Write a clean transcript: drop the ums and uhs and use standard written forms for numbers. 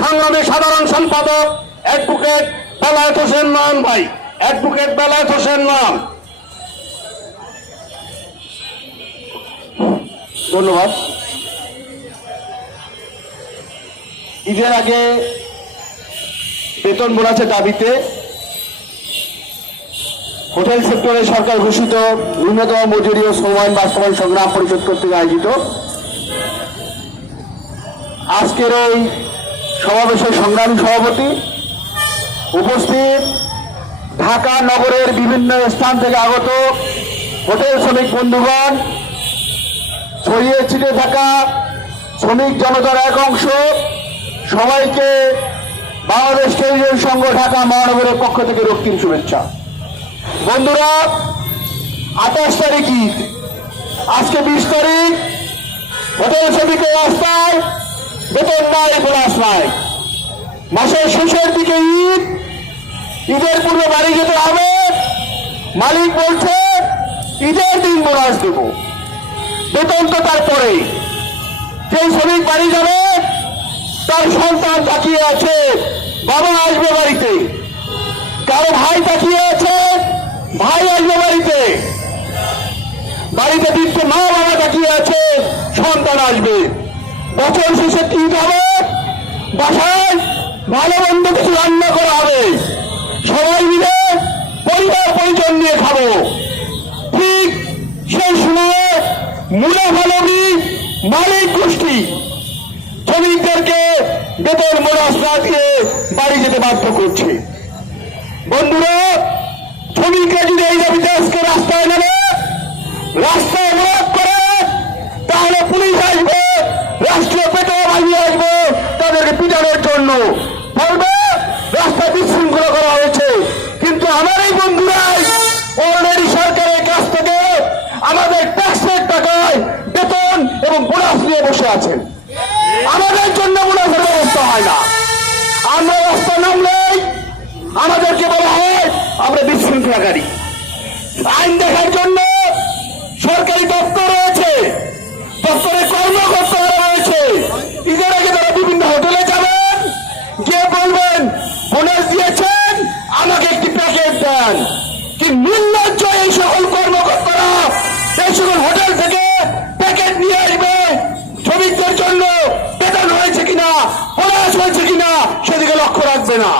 সংগ্রামী সাধারণ সম্পাদক অ্যাডভোকেট বেলায়েত হোসেন নয়ন ভাই, অ্যাডভোকেট বেলায়েত হোসেন নয়ন। ধন্যবাদ। ঈদের আগে বেতন বোনাসের দাবিতে হোটেল সেক্টরে সরকার ঘোষিত ন্যূনতম মজুরি ও শ্রম আইন বাস্তবায়ন সংগ্রাম পরিষদ কর্তৃক আয়োজিত আজকের এই সমাবেশের সংগ্রামী সভাপতি, উপস্থিত ঢাকা নগরের বিভিন্ন স্থান থেকে আগত হোটেল শ্রমিক বন্ধুগণ, ছড়িয়ে ছিটে থাকা শ্রমিক জনতার এক অংশ, সবাইকে বাংলাদেশ টেলিভিশন সংঘ ঢাকা মহানগরের পক্ষ থেকে রক্তিম শুভেচ্ছা। বন্ধুরা, 28 তারিখ ঈদ, আজকে 20 তারিখ। হোটেল শ্রমিকের রাস্তায় বেতন নাই, বোনাস নাই। মাসের শেষের দিকে ঈদ, ঈদের পূর্বে বাড়ি যেতে হবে। মালিক বলছে ঈদের দিন বোনাস দেব, বেতন তো তারপরে। যে শ্রমিক বাড়ি যাবে তার সন্তান তাকিয়ে আছে, বাবা আসবে বাড়িতে। কারো ভাই তাকিয়ে আছে, ভাই আসবে বাড়িতে। বাড়িতে দিচ্ছে মা বাবা তাকিয়ে আছে, সন্তান আসবে। বছর শেষে কি হবে? বাসায় ভালো মন্দ কিছু রান্না করা হবে, সবাই মিলে পরিবার পরিজন নিয়ে খাবো। ঠিক সেই সময়ে মুনাফালোভী মালিক গোষ্ঠী শ্রমিকদেরকে বেতন বোনাস না দিয়ে বাড়ি যেতে বাধ্য করছে। বন্ধুরা, শ্রমিকরা যদি এই দাবিতে আজকে রাস্তায় নেবে, রাস্তায় অবরোধ করে, তাহলে পুলিশ আসবে, রাষ্ট্রীয় পেট্রোল বাহিনী আসবে তাদেরকে পিটানোর জন্য। বলবে রাস্তা বিশৃঙ্খলা করা হয়েছে। কিন্তু আমার এই বন্ধুরাই অলরেডি সরকারের কাছ থেকে আমাদের ট্যাক্সের টাকায় বেতন এবং বোনাস নিয়ে বসে আছেন। আমাদের জন্য বোনাসের ব্যবস্থা হয় না। আমরা রাস্তা নামলেই আমাদেরকে বলা হয় আমরা বিশৃঙ্খলাকারী। আইন দেখার জন্য সরকারি দপ্তর রয়েছে, দপ্তরে কর্মকর্তারা রয়েছে। ঈদের আগে তারা বিভিন্ন হোটেলে যাবেন, গিয়ে বলবেন বোনাস দিয়েছেন, আমাকে একটি প্যাকেট দেন। কি নির্লজ্জ এই সকল কর্মকর্তারা এই সকল হোটেল থেকে প্যাকেট নিয়ে আসবে। শ্রমিকদের জন্য বেতন হয়েছে কিনা, বোনাস হয়েছে কিনা সেদিকে লক্ষ্য রাখবে না।